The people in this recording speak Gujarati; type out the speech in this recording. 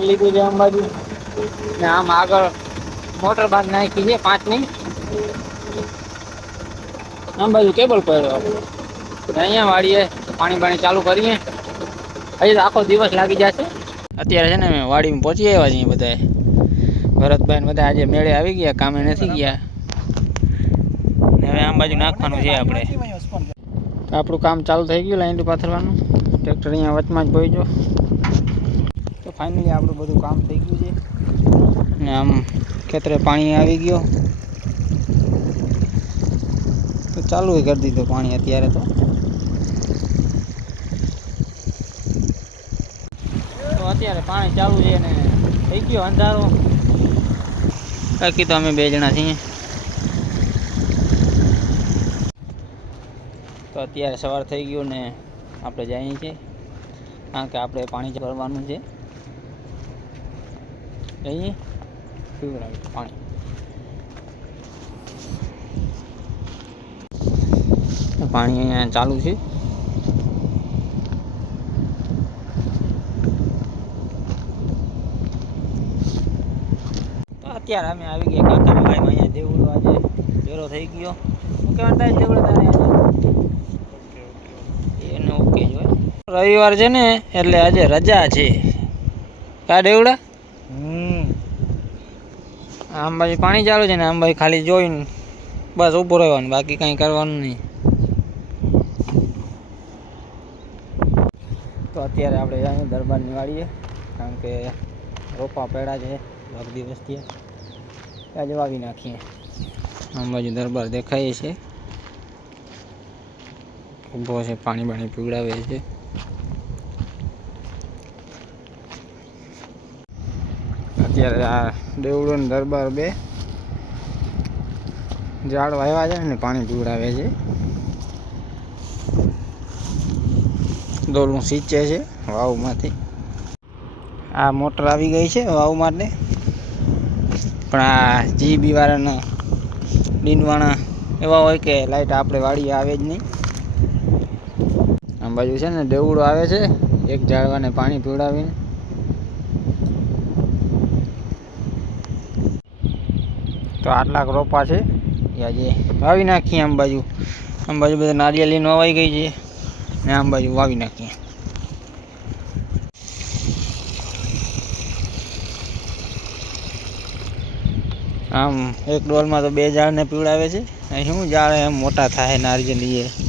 લીધું છે અંબાજી ને આમ આગળ મોટર બાદ નાખી છે 5ની અંબાજી કેબલ પડ્યો અહીંયા વાડીએ પાણી ચાલુ કરીએ હજી તો આખો દિવસ લાગી જશે અત્યારે છે ને અમે વાડીમાં પહોંચી આવ્યા છીએ બધા ભરતભાઈ બધા આજે મેળે આવી ગયા કામે નથી ગયા હવે આમ બાજુ નાખવાનું છે આપણે આપણું કામ ચાલુ થઈ ગયું લાઈન પાથરવાનું ટ્રેક્ટર અહીંયા વચમાં જ પહોંચ્યો તો ફાઇનલી આપણું બધું કામ થઈ ગયું છે ને આમ ખેતરે પાણી આવી ગયો તો ચાલુ કરી દીધું પાણી અત્યારે તો અત્યારે પાણી ચાલુ છે ને થઈ ગયો અંધારો બાકી તો અમે 2 જણા છીએ તો અત્યારે સવાર થઈ ગયું ને આપણે જઈએ છીએ કારણ કે આપણે પાણી ભરવાનું છે જઈએ પીવડાવીએ પાણી અહીંયા ચાલુ છે તો અત્યારે અમે આવી ગયા કાકાના ભાઈમાં અહીંયા દેવડો આજે ભેરો થઈ ગયો ઓકે વાંધા દેવડો તારે એને ઓકે જ હોય રવિવાર છે ને એટલે આજે રજા છે કા દેવડા આંબાજી પાણી ચાલુ છે ને આંબાજી ખાલી જોઈને બસ ઊભો રહેવાનું બાકી કંઈ કરવાનું નહીં તો અત્યારે આપણે જાય દરબારની વાડીએ કારણ કે રોપા પેડા છે લગ દિવસથી આજે વાવી નાખીએ આંબાજી દરબાર દેખાય છે ઊભો છે પાણી પીવડાવે છે અત્યારે આ દેવડો ને દરબાર 2 ઝાડ વાવ્યા છે ને પાણી પીવડાવે છે દોલું સિંચે છે વાવમાંથી આ મોટર આવી ગઈ છે વાવ માટે પણ આ જીબી વાળાના ડીનવાણા એવા હોય કે લાઈટ આપણે વાડીએ આવે જ નહીં આમ બાજુ છે ને દેવડો આવે છે એક ઝાડવાને પાણી પીવડાવીને તો આટલાક રોપા છે એ આજે વાવી નાખીએ આમ બાજુ બધા નારિયેળી વાવાઈ ગઈ છે ને આમ બાજુ વાવી નાખીએ આમ એક ડોલમાં તો 2 ઝાડને પીવડાવે છે અહીં શું ઝાડ એમ મોટા થાય નારિયેળી